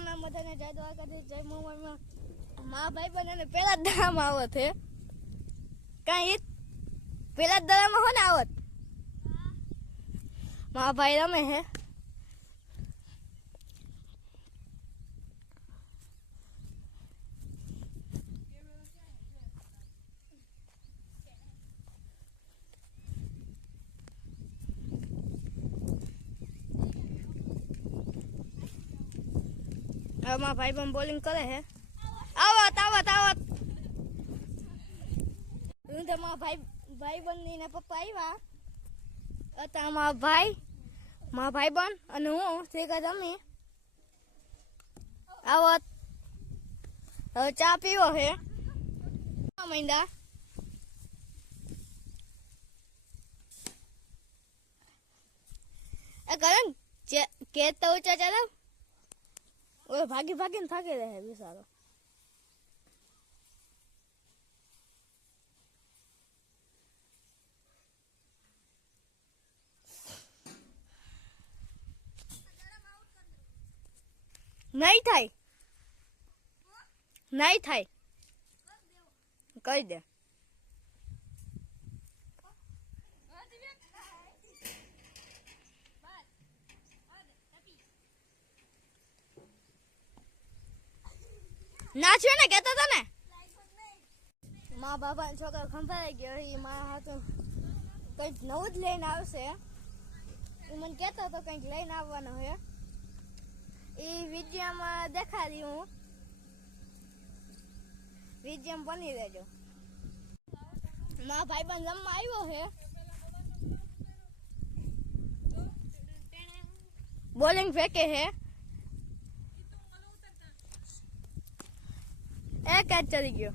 રામ રામ બધાને જય દ્વારકાધીશ જય મોહમ્મદમાં મારા ભાઈ બધાને પેલા જ દાડામાં આવત હે કાંઈ પેલા જ દાડામાં હો ને આવત મારા ભાઈ રમે હે મારા ભાઈ પણ બોલિંગ કરે હે આવત આવત આવત હું તો મારા ભાઈ બંધ ને પપ્પા આવ્યા હતા મારા ભાઈ બંધ અને હું ભેગા જમી આવત હવે ચા પીવો હે મહિના કરણ કે તો ઊંચા ચાલો ઓય ભાગી ભાગીને થાકી રહે બિચારો નહીં થાય કહી દે નાચ્યો ને કેતો તો ને મા બાપા છોકરો ખંભાઈ ગયો એ મારા હાથું કંઈક નવું જ લઈને આવશે એ મને કહેતો હતો કંઈક લઈને આવવાનો હે એ વિડીયોમાં દેખાડી હું વિડીયો બની રહેજો મારા ભાઈ બંધ જમવા આવ્યો હે બોલિંગ ફેંકે હે એક જ ચડી ગયો